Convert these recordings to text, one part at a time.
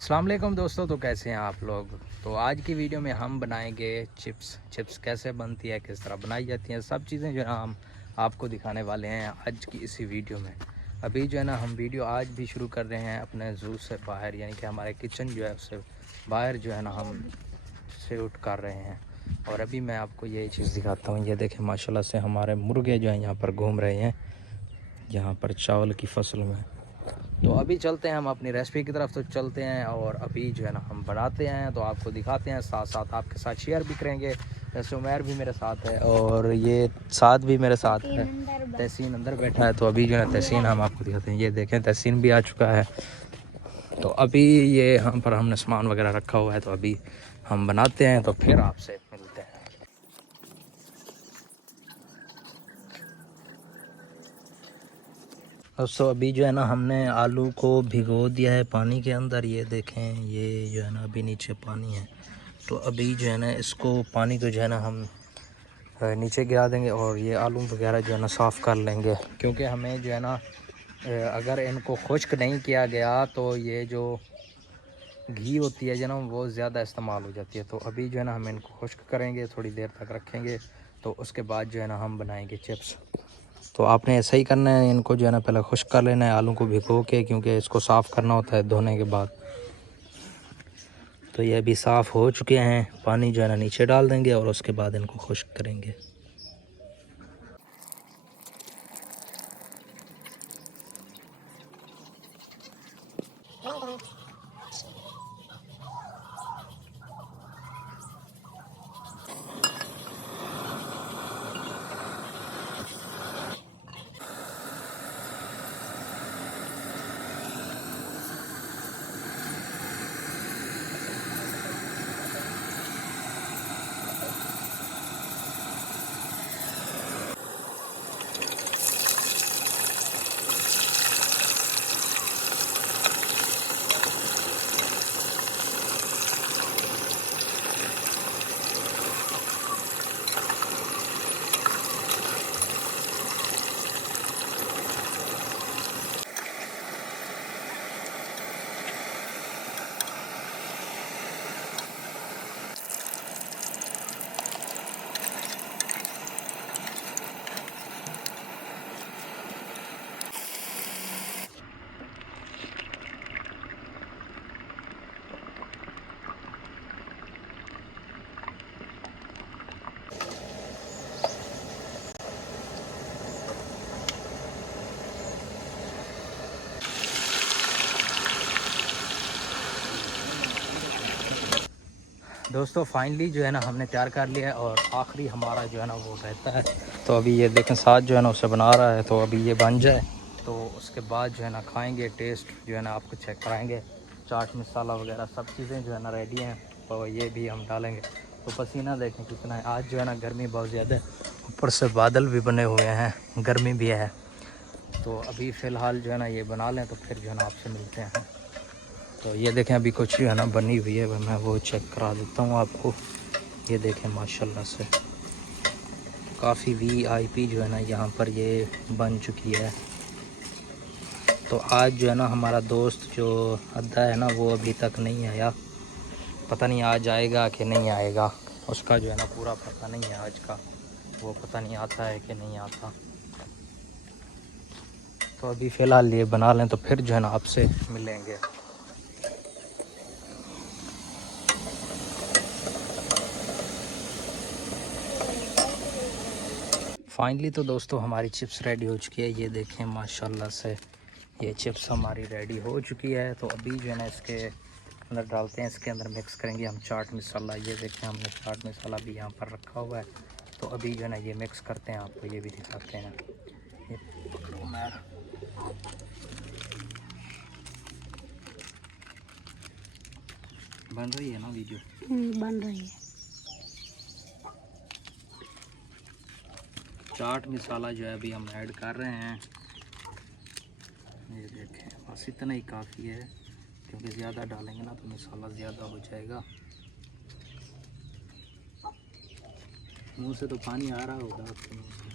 अस्सलाम वालेकुम दोस्तों। तो कैसे हैं आप लोग। तो आज की वीडियो में हम बनाएंगे चिप्स कैसे बनती है, किस तरह बनाई जाती हैं, सब चीज़ें जो है ना हम आपको दिखाने वाले हैं आज की इसी वीडियो में। अभी जो है ना हम वीडियो आज भी शुरू कर रहे हैं अपने जू से बाहर, यानी कि हमारे किचन जो है उससे बाहर जो है ना हम शूट कर रहे हैं। और अभी मैं आपको ये चीज़ दिखाता हूँ। ये देखें माशाल्लाह से हमारे मुर्गे जो हैं यहाँ पर घूम रहे हैं, यहाँ पर चावल की फसल में। तो अभी चलते हैं हम अपनी रेसिपी की तरफ, तो चलते हैं और अभी जो है ना हम बनाते हैं तो आपको दिखाते हैं, साथ साथ आपके साथ शेयर भी करेंगे। जैसे उमैर भी मेरे साथ है और ये साथ भी मेरे साथ है, तहसीन अंदर बैठा है। तो अभी जो है ना तहसीन हम आपको दिखाते हैं। ये देखें तहसीन भी आ चुका है। तो अभी ये यहाँ पर हमने सामान वगैरह रखा हुआ है, तो अभी हम बनाते हैं तो फिर आपसे मिलते हैं। दोस्तों अभी जो है ना हमने आलू को भिगो दिया है पानी के अंदर। ये देखें ये जो है ना अभी नीचे पानी है। तो अभी जो है ना इसको पानी को जो है ना हम नीचे गिरा देंगे और ये आलू वगैरह जो है ना साफ़ कर लेंगे, क्योंकि हमें जो है ना अगर इनको खुश्क नहीं किया गया तो ये जो घी होती है जो ना वो ज़्यादा इस्तेमाल हो जाती है। तो अभी जो है ना हम इनको खुश्क करेंगे, थोड़ी देर तक रखेंगे, तो उसके बाद जो है ना हम बनाएंगे चिप्स। तो आपने ऐसा ही करना है, इनको जो है ना पहले खुश्क कर लेना है आलू को भिगो के, क्योंकि इसको साफ़ करना होता है धोने के बाद। तो ये अभी साफ़ हो चुके हैं, पानी जो है ना नीचे डाल देंगे और उसके बाद इनको खुश्क करेंगे। दोस्तों फाइनली जो है ना हमने तैयार कर लिया है और आखिरी हमारा जो है ना वो रहता है। तो अभी ये देखें साथ जो है ना उसे बना रहा है। तो अभी ये बन जाए तो उसके बाद जो है ना खाएंगे, टेस्ट जो है ना आपको चेक कराएंगे। चाट मसाला वगैरह सब चीज़ें जो है ना रेडी हैं, तो ये भी हम डालेंगे। तो पसीना देखें कितना है। आज जो है ना गर्मी बहुत ज़्यादा है, ऊपर से बादल भी बने हुए हैं, गर्मी भी है। तो अभी फ़िलहाल जो है ना ये बना लें तो फिर जो है ना आपसे मिलते हैं। तो ये देखें अभी कुछ जो है ना बनी हुई है, मैं वो चेक करा देता हूँ आपको। ये देखें माशाल्लाह से काफ़ी वीआईपी जो है ना यहाँ पर ये बन चुकी है। तो आज जो है ना हमारा दोस्त जो अद्दा है ना वो अभी तक नहीं आया, पता नहीं आज आएगा कि नहीं आएगा, उसका जो है ना पूरा पता नहीं है आज का, वो पता नहीं आता है कि नहीं आता। तो अभी फ़िलहाल ये बना लें तो फिर जो है ना आपसे मिलेंगे। फाइनली तो दोस्तों हमारी चिप्स रेडी हो चुकी है। ये देखें माशाल्लाह से ये चिप्स हमारी रेडी हो चुकी है। तो अभी जो है ना इसके अंदर डालते हैं, इसके अंदर मिक्स करेंगे हम चाट मसाला। ये देखें हमने चाट मसाला भी यहाँ पर रखा हुआ है। तो अभी जो है ना ये मिक्स करते हैं, आपको ये भी दिखाते हैं। ये पकड़ो मैं, बन रही है ना वीडियो? बन रही है। चाट मसाला जो है अभी हम ऐड कर रहे हैं। ये देखें बस इतना ही काफ़ी है, क्योंकि ज़्यादा डालेंगे ना तो मसाला ज़्यादा हो जाएगा। मुंह से तो पानी आ रहा होगा आपके मुंह से।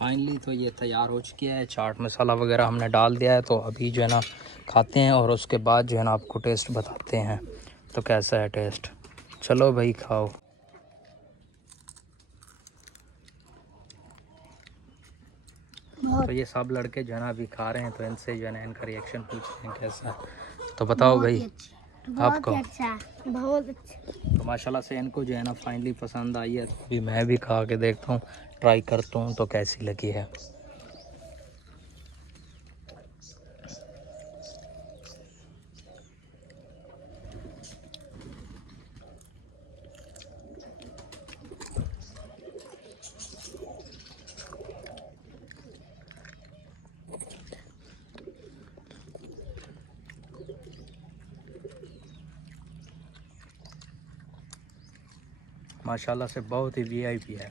फाइनली तो ये तैयार हो चुकी है, चाट मसाला वगैरह हमने डाल दिया है। तो अभी जो है ना खाते हैं और उसके बाद जो है ना आपको टेस्ट बताते हैं तो कैसा है टेस्ट। चलो भाई खाओ। तो ये सब लड़के जो है ना अभी खा रहे हैं, तो इनसे जो है ना इनका रिएक्शन पूछते हैं कैसा है। तो बताओ भाई आपको। बहुत अच्छा। तो माशाल्लाह से इनको जो है ना फाइनली पसंद आई है। तो अभी मैं भी खा के देखता हूँ, ट्राई करता हूँ तो कैसी लगी है। माशाल्लाह से बहुत ही वीआईपी है।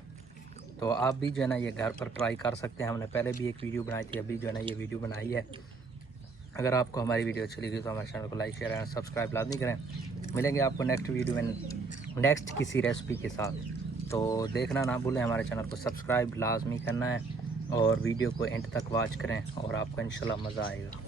तो आप भी जो है ना ये घर पर ट्राई कर सकते हैं। हमने पहले भी एक वीडियो बनाई थी, अभी जो है ना ये वीडियो बनाई है। अगर आपको हमारी वीडियो अच्छी लगी तो हमारे चैनल को लाइक शेयर एंड सब्सक्राइब लाजमी करें। मिलेंगे आपको नेक्स्ट वीडियो में नेक्स्ट किसी रेसिपी के साथ। तो देखना ना भूलें, हमारे चैनल को सब्सक्राइब लाजमी करना है और वीडियो को एंड तक वॉच करें और आपको इंशाल्लाह मज़ा आएगा।